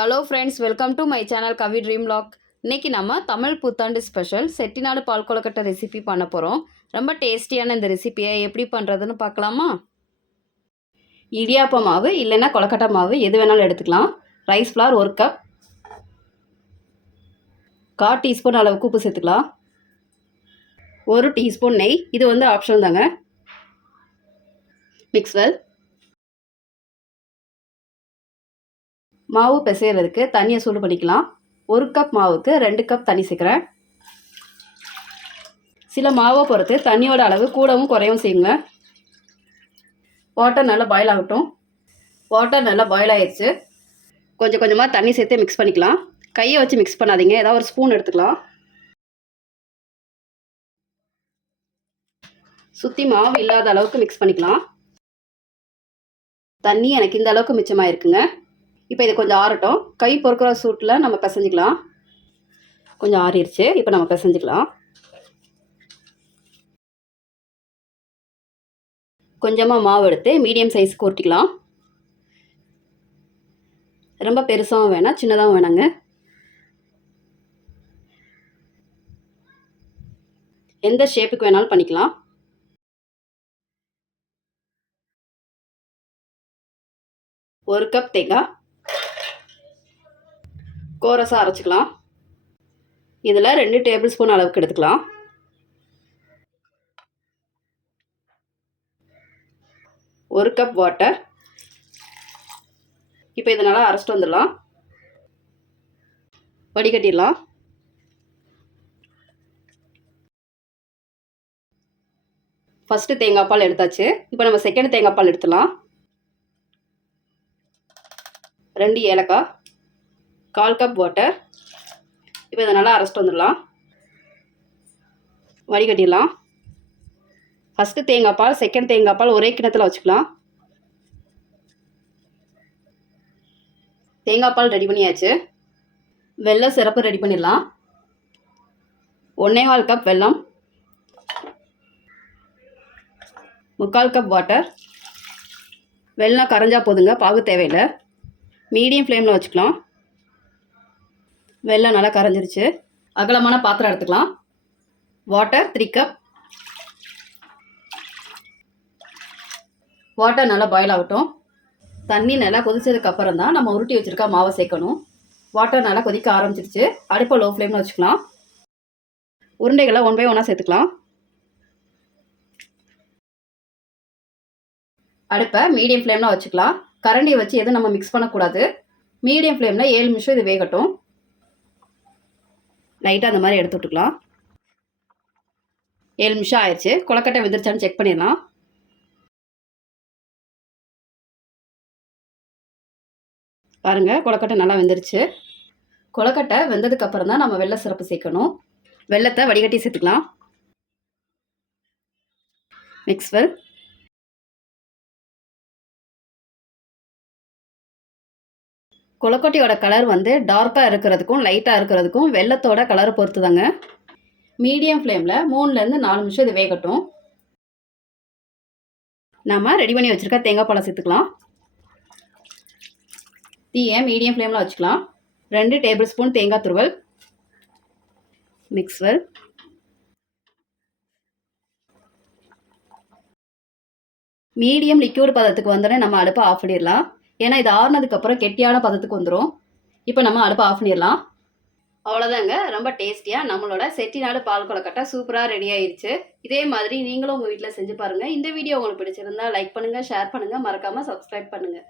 Hello friends welcome to my channel Kavi dream log இன்னைக்கு நம்ம தமிழ் புத்தாண்டு ஸ்பெஷல் செட்டிநாடு பால் கொழுக்கட்டை ரெசிபி பண்ண போகிறோம் ரொம்ப டேஸ்டியான இந்த ரெசிபியை எப்படி பண்ணுறதுன்னு பார்க்கலாமா? இடியாப்ப மாவு இல்லைன்னா கொழுக்கட்டை மாவு எது வேணாலும் எடுத்துக்கலாம். ரைஸ் ஃப்ளார் ஒரு கப் கால் டீஸ்பூன் அளவுக்கு உப்பு சேர்த்துக்கலாம். ஒரு டீஸ்பூன் நெய். இது வந்து ஆப்ஷன் தாங்க. மிக்ஸ்வர் மாவு பிசைகிறதுக்கு தண்ணியை சூடு பண்ணிக்கலாம். ஒரு கப் மாவுக்கு ரெண்டு கப் தண்ணி சேர்க்குறேன். சில மாவை பொறுத்து தண்ணியோட அளவு கூடவும் குறையவும் செய்யுங்க. வாட்டர் நல்லா பாயில் ஆகட்டும். வாட்டர் நல்லா பாயில் ஆயிடுச்சு கொஞ்சம் கொஞ்சமாக தண்ணி சேர்த்து மிக்ஸ் பண்ணிக்கலாம். கையை வச்சு மிக்ஸ் பண்ணாதீங்க. ஏதாவது ஒரு ஸ்பூன் எடுத்துக்கலாம். சுற்றி மாவு இல்லாத அளவுக்கு மிக்ஸ் பண்ணிக்கலாம். தண்ணி எனக்கு இந்த அளவுக்கு மிச்சமாக இருக்குங்க இப்போ இது கொஞ்சம் ஆறட்டும். கை பொறுக்கிற சூட்டில் நம்ம பிசைஞ்சிக்கலாம். கொஞ்சம் ஆறிடுச்சு. இப்போ நம்ம பிசைஞ்சிக்கலாம். கொஞ்சமாக மாவு எடுத்து மீடியம் சைஸ்க்கு கொட்டிக்கலாம் ரொம்ப பெருசாகவும் வேணாம் சின்னதாகவும் வேணாங்க. எந்த ஷேப்புக்கு வேணாலும் பண்ணிக்கலாம். ஒரு கப் தேங்காய் கோரஸாக அரைச்சிக்கலாம். இதில் ரெண்டு டேபிள் ஸ்பூன் அளவுக்கு எடுத்துக்கலாம். ஒரு கப் வாட்டர். இப்போ இதை நல்லா அரைச்சிட்டு வந்துடலாம். வடிகட்டிடலாம். ஃபஸ்ட்டு தேங்காய் பால் எடுத்தாச்சு. இப்போ நம்ம செகண்ட் தேங்காய் பால் எடுத்துடலாம். ரெண்டு ஏலக்காய். கால் கப் வாட்டர் இப்போ இதை நல்லா அரைச்சிட்டு வந்துடலாம். வடிகட்டிடலாம். ஃபஸ்ட்டு தேங்காய் பால் செகண்ட் தேங்காய் பால் ஒரே கிணத்துல வச்சுக்கலாம். தேங்காய் பால் ரெடி பண்ணியாச்சு. வெள்ளம் சிறப்பு ரெடி பண்ணிடலாம். ஒன்றே கால் கப் வெல்லம். முக்கால் கப் வாட்டர் வெல்லம் கரைஞ்சா போதுங்க பாகு தேவையில்லை. மீடியம் ஃப்ளேமில் வச்சுக்கலாம். வெள்ளம் நல்லா கரைஞ்சிருச்சு. அகலமான பாத்திரம் எடுத்துக்கலாம். வாட்டர் த்ரீ கப் வாட்டர் நல்லா பாயில் ஆகட்டும். தண்ணி நல்லா கொதிச்சதுக்கு அப்புறம் தான் நம்ம உருட்டி வச்சுருக்க மாவை சேர்க்கணும். வாட்டர் நல்லா கொதிக்க ஆரம்பிச்சிருச்சு. அடுப்பை லோ ஃப்ளேமில் வச்சுக்கலாம். உருண்டைகளை ஒன் பை ஒன்றா சேர்த்துக்கலாம். அடுப்பை மீடியம் ஃப்ளேமில் வச்சுக்கலாம். கரண்டியை வச்சு எதுவும் நம்ம மிக்ஸ் பண்ணக்கூடாது. மீடியம் ஃப்ளேமில் ஏழு நிமிஷம் இது வேகட்டும். லைட்டாக அந்த மாதிரி எடுத்து விட்டுக்கலாம். ஏழு நிமிஷம் ஆயிடுச்சு. கொலக்கட்டை வெந்துருச்சான்னு செக் பண்ணிடலாம். பாருங்கள் கொலக்கட்டை நல்லா வெந்துருச்சு. கொலக்கட்டை வெந்ததுக்கப்புறம் தான் நம்ம வெள்ளை சிறப்பு சேர்க்கணும். வெள்ளத்தை வடிகட்டி சேர்த்துக்கலாம். மிக்ஸ்வெல் கொலக்கொட்டியோட கலர் வந்து டார்க்காக இருக்கிறதுக்கும் லைட்டாக இருக்கிறதுக்கும் வெள்ளத்தோட கலரை பொறுத்து தாங்க மீடியம் ஃப்ளேமில் மூணுலேருந்து நாலு நிமிஷம் இது வேகட்டும். நம்ம ரெடி பண்ணி வச்சுருக்க தேங்காய் பழம் சேர்த்துக்கலாம். தீயை மீடியம் ஃப்ளேமில் வச்சுக்கலாம். ரெண்டு டேபிள் ஸ்பூன் தேங்காய் துருவல். மிக்ஸ்வல் மீடியம் லிக்யூட் பதத்துக்கு வந்தோடனே நம்ம அடுப்பை ஆஃப் பண்ணிடலாம். ஏன்னா இது ஆறுனதுக்கப்புறம் கெட்டியான பதத்துக்கு வந்துடும் இப்போ நம்ம அடுப்பை ஆஃப் பண்ணிடலாம். அவ்வளோதாங்க ரொம்ப டேஸ்டியாக நம்மளோட செட்டிநாடு பால் கொலக்கட்டை சூப்பராக ரெடி ஆயிடுச்சு இதே மாதிரி நீங்களும் உங்கள் வீட்டில் செஞ்சு பாருங்கள் இந்த வீடியோ உங்களுக்கு பிடிச்சிருந்தா லைக் பண்ணுங்கள் ஷேர் பண்ணுங்கள் மறக்காமல் சப்ஸ்கிரைப் பண்ணுங்கள்